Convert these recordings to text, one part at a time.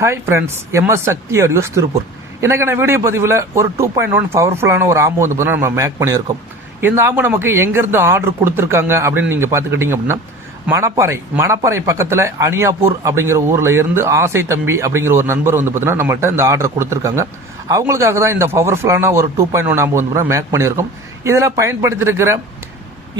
Hi friends, MS சக்தி audios Tiruppur. எனக்கான video பதிவில் ஒரு 2.1 பவர்ஃபுல்லான ஒரு ஆம்பு வந்து பார்த்தீங்கன்னா நம்ம மேக் பண்ணியிருக்கோம். இந்த ஆம்பு நமக்கு எங்கேருந்து ஆர்டர் கொடுத்துருக்காங்க அப்படின்னு நீங்கள் பார்த்துக்கிட்டீங்க அப்படின்னா, மணப்பாறை பக்கத்தில் அனியாப்பூர் அப்படிங்கிற ஊரில் இருந்து ஆசை தம்பி அப்படிங்கிற ஒரு நண்பர் வந்து பார்த்தீங்கன்னா நம்மள்ட்ட இந்த ஆர்டர் கொடுத்துருக்காங்க. அவங்களுக்காக தான் இந்த பவர்ஃபுல்லான ஒரு 2.1 ஆம்பு வந்து மேக் பண்ணியிருக்கோம். இதில் பயன்படுத்தியிருக்கிற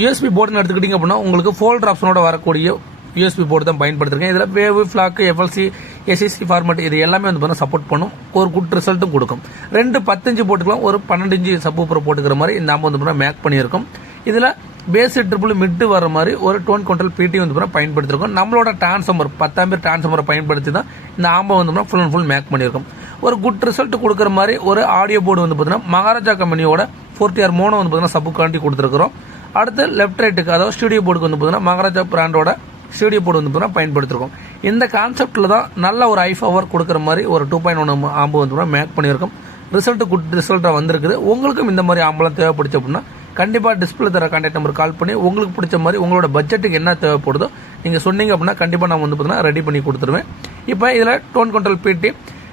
யூஎஸ்பி போர்டுன்னு எடுத்துக்கிட்டிங்க அப்படின்னா உங்களுக்கு ஃபோல்டர் ஆப்ஷனோட வரக்கூடிய யூஎஸ்பி போர்டு தான் பயன்படுத்திருக்கேன். இதில் wave, flag, FLC, SSC format இது எல்லாமே வந்து பார்த்தீங்கன்னா சப்போர்ட் பண்ணும். ஒரு குட் ரிசல்ட்டும் கொடுக்கும். 2 10 போட்டுக்கலாம், ஒரு 12 சப்பூப்பர் போட்டுக்கிற மாதிரி இந்த ஆம்பு வந்து மேக் பண்ணியிருக்கோம். இதில் பேஸ் ட்ரிபிள் மிட்டு வர மாதிரி ஒரு டோன் கண்ட்ரோல் பிடி வந்து பயன்படுத்திருக்கோம். நம்மளோட டிரான்ஸ்ஃபார்மர் 10 ஆம்பியர் டிரான்ஸ்ஃபார்மரை பயன்படுத்தி தான் இந்த ஆம்பை வந்து ஃபுல் அண்ட் ஃபுல் மேக் பண்ணியிருக்கோம். ஒரு குட் ரிசல்ட் கொடுக்குற மாதிரி ஒரு ஆடியோ போர்டு வந்து பார்த்தீங்கன்னா மகாராஜா கம்பெனியோட 40R மோனோ வந்து பார்த்தீங்கன்னா சப்புக்காண்டி கொடுத்துருக்கிறோம். அடுத்து லெஃப்ட் ரைட்டுக்கு, அதாவது ஸ்டுடியோ போர்டுக்கு வந்து பார்த்தீங்கன்னா மகாராஜா பிராண்டோட ஸ்டுடியோ போர்டு வந்து பயன்படுத்திருக்கோம். இந்த கான்செப்டில் தான் நல்ல ஒரு ஹை பவர் கொடுக்குற மாதிரி ஒரு 2.1 ஆம்பு வந்து மேக் பண்ணியிருக்கோம். ரிசல்ட் குட் ரிசல்ட்டாக வந்திருக்குது. உங்களுக்கும் இந்த மாதிரி ஆம்பெல்லாம் தேவைப்படுச்சு அப்படின்னா கண்டிப்பாக டிஸ்பிளே தர கான்டாக்ட் நம்பர் கால் பண்ணி உங்களுக்கு பிடிச்ச மாதிரி உங்களோட பட்ஜெட்டுக்கு என்ன தேவைப்படுதோ நீங்கள் சொன்னீங்க அப்படின்னா கண்டிப்பாக நான் வந்து பார்த்தீங்கன்னா ரெடி பண்ணி கொடுத்துருவேன். இப்போ இதில் டோன் கண்ட்ரோல் பிடி,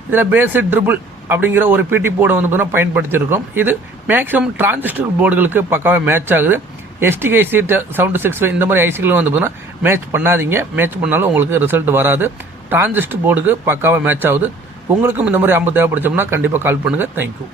இதில் பேஸ் ட்ரிபிள் அப்படிங்கிற ஒரு பிடி போர்டை வந்து பார்த்தீங்கன்னா பயன்படுத்தியிருக்கோம். இது மேக்ஸிமம் டிரான்சிஸ்டர் போர்டுகளுக்கு பக்காவே மேட்ச் ஆகுது. எஸ்டிகைசி 765 இந்த மாதிரி ஐசிகளும் வந்து பார்த்தீங்கன்னா மேட்ச் பண்ணாதீங்க. மேட்ச் பண்ணாலும் உங்களுக்கு ரிசல்ட் வராது. டிரான்சிஸ்டர் போர்டுக்கு பக்காவாக மேட்ச் ஆகுது. உங்களுக்கும் இந்த மாதிரி ஆம்பு தேவைப்படுச்சோம்னா கண்டிப்பாக கால் பண்ணுங்கள். தேங்க்யூ.